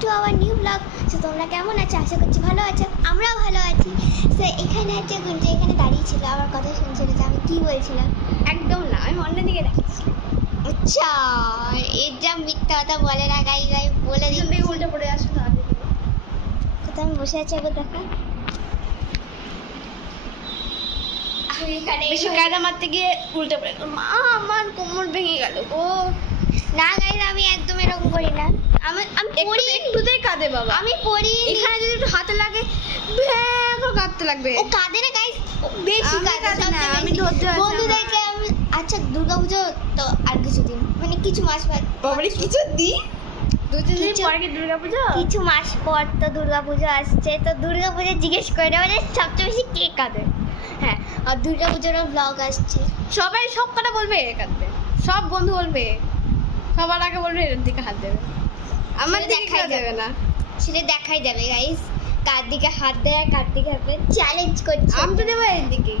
To our new blog. So তোমরা কেমন আছো? আশা করছি ভালো আছো, আমরাও ভালো আছি। সো এখানে আছে গুঞ্জু, এখানে দাঁড়িয়ে ছিল, আমার কথা শুনছিল যে আমি কী বলছিলাম। একদম না, আমি অন্যদিকে দেখাচ্ছি। আচ্ছা, এটা মিথ্যা কথা বলে না গাই গাই, বলে পিছন দিই থেকে উল্টে পড়ে আসো তাহলে। কোথায় আমি বসে আছি একবার দেখা। আমি এখানে বেশি কায়দা মারতে গিয়ে উল্টে পড়ে গেল। মা, আমার কোমর ভেঙে গেল গো। না গাইজ, আমি একদম এরকম করি না। আমি পড়ি, একটুতেই কাঁদে বাবা। আমি পড়ি। এখানে যদি একটু হাতে লাগে ভ্যাঁ করে কাঁদতে লাগবে। ও কাঁদে না গাইজ, বেশি আমি কাঁদে কাঁদি না, সবচেয়ে আমি বেশি। ধৈর্য আছে বন্ধুদেরকে আমি, আচ্ছা দুর্গাপুজো তো আর কিছুদিন, মানে কিছু মাস পর, বাবারে কিছু দি। দু তিন দিন কিছু- পরে কি দুর্গাপুজো? কিছু মাস পর তো দুর্গাপুজো আসছে। তো দুর্গাপুজো জিজ্ঞেস করে নেওয়া যে সবচেয়ে বেশি কে কাঁদে। হ্যাঁ, আর দুর্গাপুজোর ব্লগ আসছে। সবাই সব কথা বলবে কাঁদবে, সব বন্ধু বলবে, সবার আগে বলবে এর দিকে হাত দেবে, আমার সেটা দিকে দেখাই কেউ দেবে না। সেটা দেখাই যাবে গাইস, কার দিকে হাত দেয় আর কার দিকে হাত দেয়, চ্যালেঞ্জ করছি। আমি তো দেবো এর দিকে,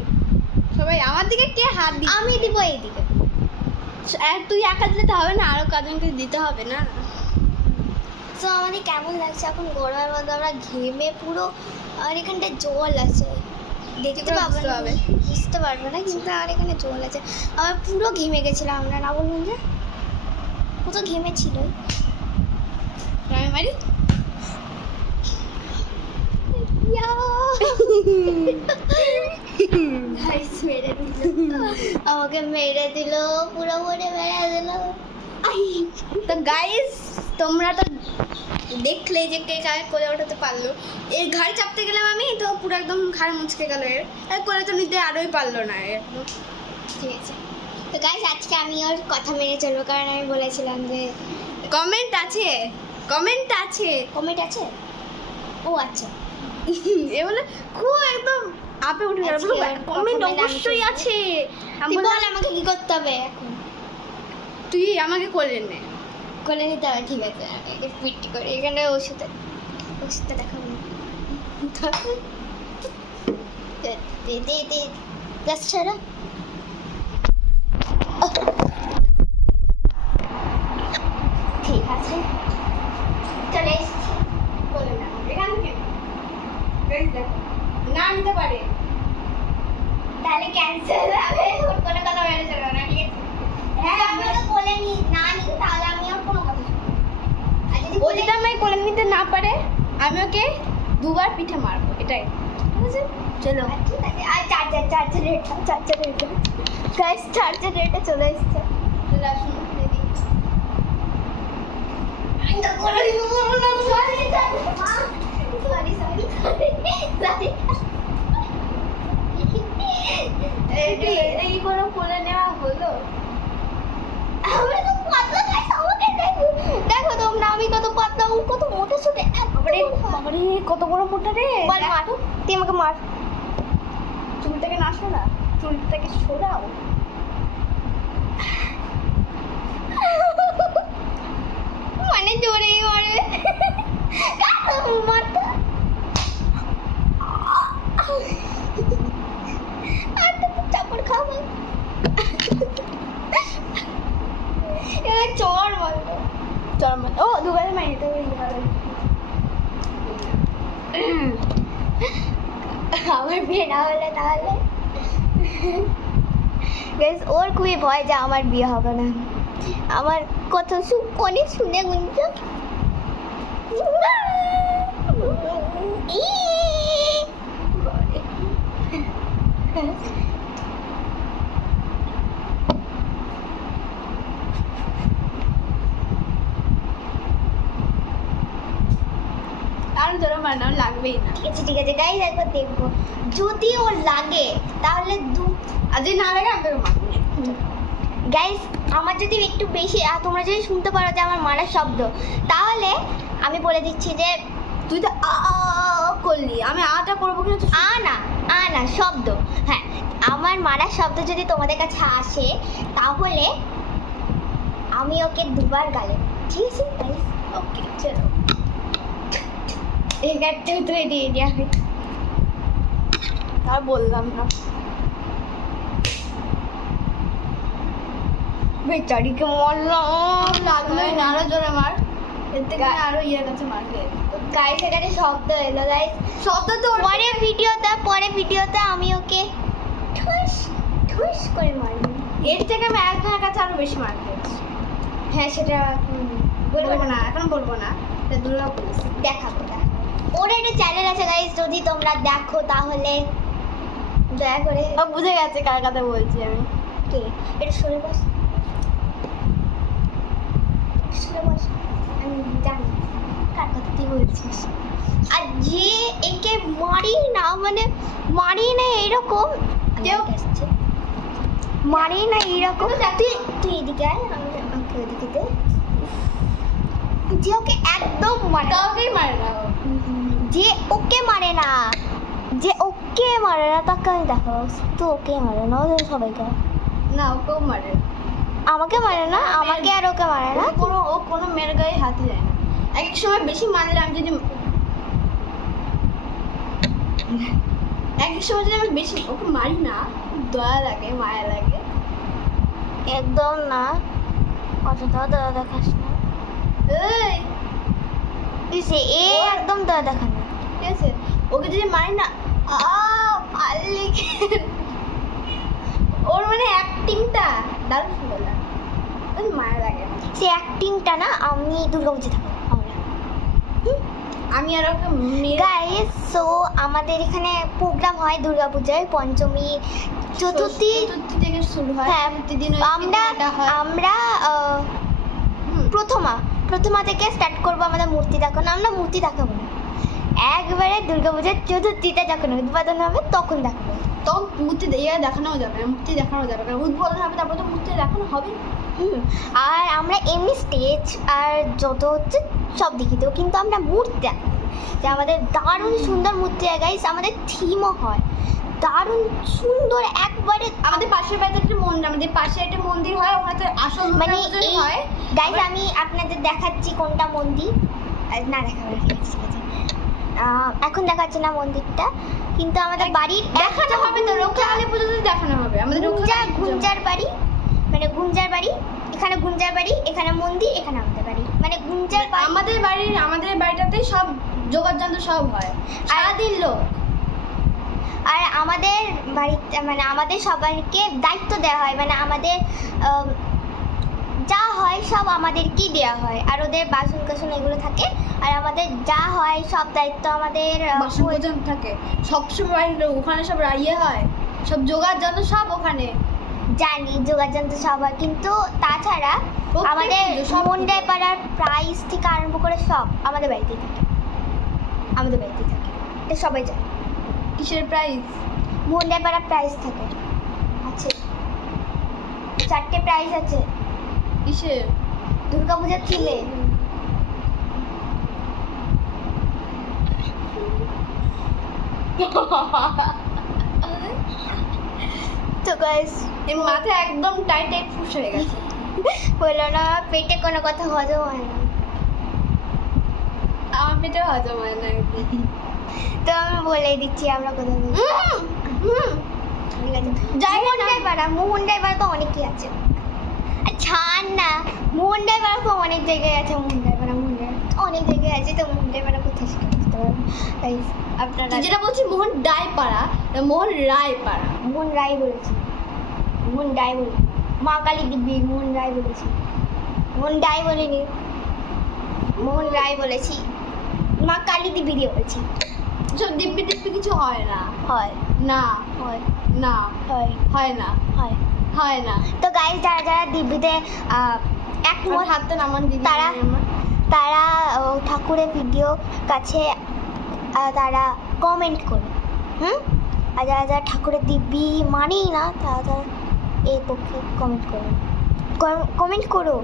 সবাই আমার দিকে কে হাত দিবে? আমি দিব এইদিকে। তুই একা দিলে তো হবে না, আরো কজনকে দিতে হবে না। তো আমাদের কেমন লাগছে এখন গরমের মধ্যে, আমরা ঘেমে পুরো, আর এখানটা জল আছে, দেখতে পুরো পাবো বুঝতে না, হবে। বুঝতে পারবো না, কিন্তু আর এখানে জল আছে। আমার পুরো ঘেমে গেছিলাম আমরা, না বলুন যে কত ঘেমেছিল। আমি মারি। Guys, মেরে দিল, আমাকে মেরে দিল, পুরো মরে মেরে দিল। তো গাইস, তোমরা তো দেখলে যে কে কাকে কোলে ওঠাতে পারলো। এর ঘাড়ে চাপতে গেলাম আমি, তো পুরো একদম ঘাড় মুচকে গেল এর। আর কোলে তো নিতে আরোই পারলো না এর। ঠিক আছে, তো গাইস আজকে আমি ওর কথা মেনে চলবো, কারণ আমি বলেছিলাম যে কমেন্ট আছে, কমেন্ট আছে। কমেন্ট আছে। ও আচ্ছা, এ বলে খুব একদম আপে উঠে গেল। আজকে আর কমেন্ট comment আমি অবশ্যই শুনবো। আছে। আমি তুই বললাম, বল আমাকে কি করতে হবে এখন। তুই আমাকে কোলে নে। করে নিতে হবে, ঠিক আছে। আমি পিটি করে এখানে ওষুধটা দেখাবো। দে দে দে, প্লাস ছাড়া। ঠিক আছে, চলে এসছি। কোলে নে আমাকে। এখান থেকে গাইস দেখো, না নিতে পারে। তাহলে ক্যান্সেল হবে, ওর কোনো কথা মেনে চলবে না, ঠিক আছে। হ্যাঁ, আমি ওকে কোলে না নিই, তাহলে আমি আর কোনো কথা শুনবো না। আর যদি ও যদি আমাকে কোলে নিতে না পারে, আমি ওকে দুবার পিঠে মারবো, এটাই। ঠিক আছে, চলো। ঠিক আছে, আর চার্জার রেটটা গাইস, চার্জার রেটটা চলে এসছে। চলে আসুন দিদি। এই কোনো কোলে নেওয়া হলো? দেখো তোমরা, আমি কত পাতলা, ও কত মোটা ছোটে। বাবারে কত বড় মোটা রে। বল মার, তুই আমাকে মার। চুলটাকে না সরা, চুলটাকে সরাও। মানে জোরেই মারবে। মারতো। আর তো চাপড় খাবো। এবার চড় মারবো। ও দুবারে মারি তো আমার বিয়ে না হলে তাহলে গাইস, ওর খুবই ভয় যে আমার বিয়ে হবে না। আমার কত অনেক শুনে গুনছো। আর জোরে মারনা লাগবেই না। ঠিক আছে গাইস, একবার দেখবো, যদি ওর লাগে তাহলে আর যদি না লাগে আমি তোকে মারবো। গাইস, আমার যদি একটু বেশি, তোমরা যদি শুনতে পারো যে আমার মারার শব্দ, তাহলে আমি বলে দিচ্ছি যে তুই তো করলি, আমি আটা করবো কিনা? না শব্দ। হ্যাঁ, আমার মারার শব্দ যদি তোমাদের কাছে আসে, তাহলে আমি ওকে দুবার গালে, ঠিক আছে গাইস? ওকে চলো। এগারটা তুই দিয়ে যাবে, আর বললাম না। বেচারিকে মারলাম। লাগলোই না, আরো জোরে মার। এর থেকে না আরো ইয়ের কাছে মার খেয়ে গাইস এখানে শব্দ এলো গাইস। শব্দ তো পরে ভিডিওতে আমি ওকে ঠুস ঠুস করে মারবো। এর থেকে আমি একজনের কাছে আরো বেশি মার খেয়েছি। হ্যাঁ সেটা বলবো না, এখন বলবো না, এটা দুর্গা পুলিশ। দেখাবো। ওর একটা চ্যানেল আছে গাইস, যদি তোমরা দেখো তাহলে দয়া করে। ও বুঝে গেছে কার কথা বলছি আমি। কে এটা সরে বস, সরে বস, আমি জানি কার কথা তুই বলছিস। আর যে একে মারি না, মানে মারি না এরকম কেউ আসছে, মারি না এরকম। তুই এদিকে আয়, আমি আমাকে ওদিকে দে। যে ওকে একদম মারে না, কাউকেই মারে না ও। যে ওকে মারে না, যে ওকে মারে না তাকে আমি দেখাবো। তো ওকে মারে না, ওদের সবাইকে না, ওকেও মারে। আমাকে মারে না, আমাকে আর ওকে মারে না। ও কোনো মেয়ের গায়ে হাতে যায় না। এক এক সময় বেশি মারলে আমি যদি আমি বেশি ওকে মারি না, দয়া লাগে, মায়া লাগে। একদম না, অতটাও দয়া দেখাস না। এই বুঝছে, এ একদম দয়া দেখা না। ঠিক আছে, ওকে যদি মারি না পারলি ওর মানে অ্যাক্টিংটা দারুণ সুন্দর লাগে, মায়া লাগে। সে অ্যাক্টিংটা না, আমি দুর্গাপুজো থাকবো আমরা। আমি আর ওকে গাইস, সো আমাদের এখানে প্রোগ্রাম হয় দুর্গাপূজায়, পঞ্চমী, চতুর্থী থেকে শুরু হয়। হ্যাঁ, প্রতিদিন আমরা প্রথমা থেকে স্টার্ট করবো আমাদের মূর্তি দেখানো। আমরা মূর্তি দেখাবো না, একবারে দুর্গাপূজার চতুর্থীতে যখন উদ্বোধন হবে তখন দেখাবো। তখন মূর্তি দেখানো যাবে না, মূর্তি দেখানো যাবে কারণ উদ্বোধন হবে, তারপর তো মূর্তি দেখানো হবে। আর আমরা এমনি স্টেজ আর যত হচ্ছে সব দেখিয়ে দেবো, কিন্তু আমরা মূর্তি দেখাবো। যে আমাদের দারুণ সুন্দর মূর্তি হয় গাইস, আমাদের থিমও হয় দারুণ সুন্দর একবারে। আমাদের পাশের বাড়িতে একটা মন্দির, আমাদের পাশে একটা মন্দির হয়, ওখানে আসল মানে এই হয়। গাইস আমি আপনাদের দেখাচ্ছি কোনটা মন্দির, না দেখাবো না, ঠিক আছে ঠিক আছে। এখন দেখাচ্ছি না মন্দিরটা, কিন্তু আমাদের বাড়ির দেখানো হবে তো, রক্ষাকালী পুজোতে দেখানো হবে আমাদের গুঞ্জার বাড়ি, মানে গুঞ্জার বাড়ি, এখানে গুঞ্জার বাড়ি, এখানে মন্দির, এখানে আমাদের বাড়ি, মানে গুঞ্জার আমাদের বাড়িটাতেই সব জোগাড় যন্ত্র সব হয়, সারাদিন লোক। আর আমাদের বাড়িতে মানে আমাদের সবাইকে দায়িত্ব দেওয়া হয়, মানে আমাদের যা হয় সব আমাদেরকেই দেওয়া হয়। আর ওদের বাসন কাসন এগুলো থাকে, আর আমাদের যা হয় সব দায়িত্ব আমাদের বাসন থাকে সবসময় বাড়ির লোক, ওখানে সব ইয়ে হয়, সব জোগাড় যন্ত্র সব ওখানে। জানি জোগাড় যন্ত্র সব হয়, কিন্তু তাছাড়া আমাদের মন্ডাই পাড়ার প্রাইস থেকে আরম্ভ করে সব আমাদের বাড়িতেই থাকে, আমাদের বাড়িতেই থাকে, এটা সবাই জানে। কিসের প্রাইস? মন্ডাই পাড়ার প্রাইস থাকে, আছে 4টে প্রাইস আছে। কিসের? দুর্গাপূজার থিমে। তো গাইস এর মাথা একদম টাইট ফুস হয়ে গেছে। বললো না পেটে কোনো কথা হজম হয় না, আমার পেটে হজম হয় না। তো আমি বলে দিচ্ছি আমরা কোথাও ঠিক আছে। মোহনডাই পাড়া তো অনেকই আছে, ছাড় না, মোহনডাই পাড়া তো অনেক জায়গায় আছে, মোহনডাই পাড়া অনেক জায়গায় আছে, তো মোহনডাই পাড়া কোথায় সেটা বুঝতে পারবো। তাই আপনারা যেটা বলছি মোহন ডাই পাড়া, মোহন রায় পাড়া। মোহন রায় বলেছি, মোহন ডাই বলি, মা কালী দিব্যি মোহন রায় বলেছি, মোহন ডাই বলিনি, মোহন রায় বলেছি, মা কালী দিব্যি দিয়ে বলেছি। সব দিব্যি কিছু হয় না, হয় না হয় না হয় হয় না হয় হয় না। তো গাইস যারা যারা দিব্যিতে একমত হাতটা নামান দিদি, তারা ঠাকুরের ভিডিও কাছে তারা কমেন্ট করে, আর যারা যারা ঠাকুরের দিব্যি মানেই না তারা এই পক্ষে কমেন্ট করো,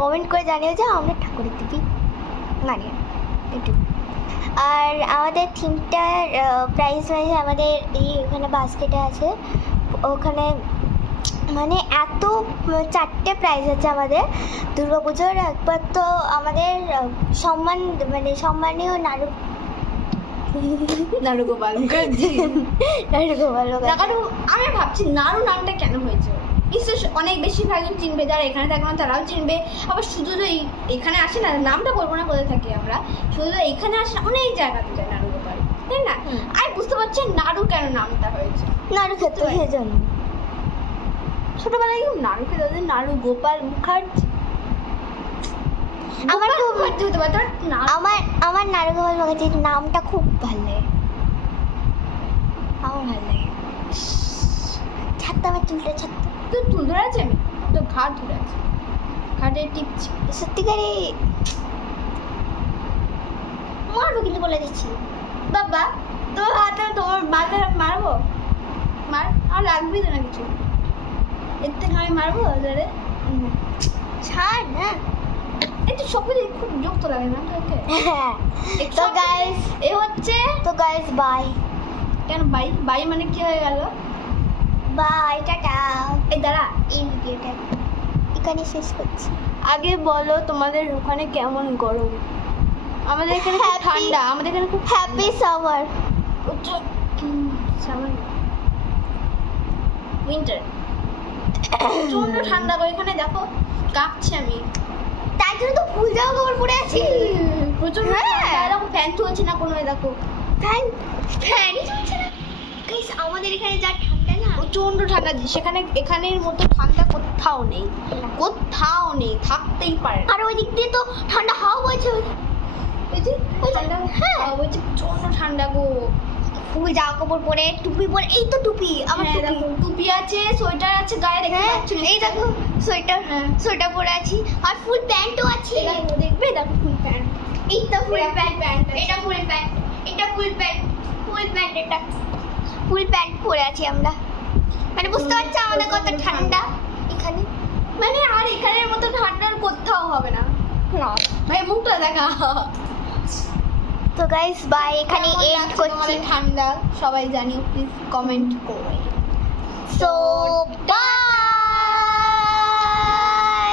কমেন্ট করে জানিও যে আমরা ঠাকুরের দিব্যি মানি না, একটু। আর আমাদের থিমটার প্রাইস ওয়াইজ আমাদের ওখানে বাস্কেটে আছে, ওখানে মানে এত 4টে প্রাইজ আছে আমাদের দুর্গাপুজোর। একবার তো আমাদের সম্মানীয় নারুগোপাল মুখার্জি। আমি ভাবছি নাড়ু নামটা কেন হয়েছে, নিশ্চয়ই অনেক বেশিরভাগজন চিনবে, যারা এখানে থাকবে না তারাও চিনবে। আবার শুধু তো এখানে আসে না, নামটা বলবো না কোথায় থাকি আমরা, শুধু তো এখানে আসে না, অনেক জায়গাতে যায় নাড়ু গোপাল, তাই না? আর বুঝতে পারছেন নাড়ু কেন নামটা হয়েছে? নাড়ু খেতে সেজন্য। ছোটবেলায় কেউ নাড়ু খেতে হতো, নাড়ু গোপাল মুখার্জি। আমার গোপাল খুব মুখার্জি হতে পারে, আমার নাড়ু গোপাল মুখার্জির নামটা খুব ভালো লাগে, আমার ভালো লাগে। ছাড়তে আমার চুলটা ছাড়তে। তো চুল ধরে আছে, আমি তো ঘাট ধরে আছে, ঘাটে টিপছি। সত্যিকারে মারবো কিন্তু বলে দিচ্ছি। বাবা তোমার হাতে তোমার মারলে মারবো, মার, আর লাগবে তো না কিছু, এর থেকে আমি মারবো ধরে। ছাড় না। একটু সব কিছু খুব বিরক্ত লাগে না তোকে? হ্যাঁ। তো গাইস, এ হচ্ছে তো গাইস বাই। কেন বাই বাই মানে কি হয়ে গেল? Bye, tata. এই দাঁড়া, এই ভিডিওটা এখানে শেষ করছি। আগে বলো তোমাদের ওখানে কেমন গরম? আমাদের এখানে খুব Happy- ঠান্ডা, আমাদের এখানে খুব হ্যাপি সামার। সামার উইন্টার, প্রচন্ড ঠান্ডা গো এখানে, দেখো কাঁপছি আমি। তাই জন্য তো ফুল জামা কাপড় পরে আছি। প্রচন্ড হ্যাঁ। ঠান্ডা, দেখো ফ্যান চলছে না কোনো, দেখো ফ্যানই চলছে না। গাইস আমাদের এখানে যা ঠান্ডা না, প্রচন্ড ঠান্ডা, সেখানে এখানের মতো ঠান্ডা কোথাও নেই, কোথাও নেই, থাকতেই পারে না। আর ওই দিক দিয়ে তো ঠান্ডা হাওয়া বইছে। এই যে ঠান্ডা, হ্যাঁ। হ্যাঁ বলছি প্রচন্ড ঠান্ডা গো। ফুল জামা কাপড় পরে, টুপি পরে, এই তো টুপি আমার হ্যাঁ, টুপি। দেখো টুপি আছে, সোয়েটার আছে গায়ে, দেখতে হ্যাঁ, পাচ্ছ এই দেখো সোয়েটার, হ্যাঁ। সোয়েটার পরে আছি আর ফুল প্যান্টও আছে। দেখো, দেখবে দেখো ফুল প্যান্ট, এই তো ফুল এটা প্যান্ট, প্যান্ট আছে। এটা ফুল প্যান্ট, এটা ফুল প্যান্ট, ফুল প্যান্ট, এটা ফুল প্যান্ট পরে আছি আমরা। মানে বুঝতে পারছো আমাদের কত ঠান্ডা এখানে। মানে আর এখানের মতো ঠান্ডা আর কোথাও হবে না। ভাই মুখটা দেখা। তো গাইস বাই, এখানে কেমন এন্ড লাগছে করছি। তোমাদের ঠান্ডা সবাই জানিও, প্লিজ কমেন্ট করো। সো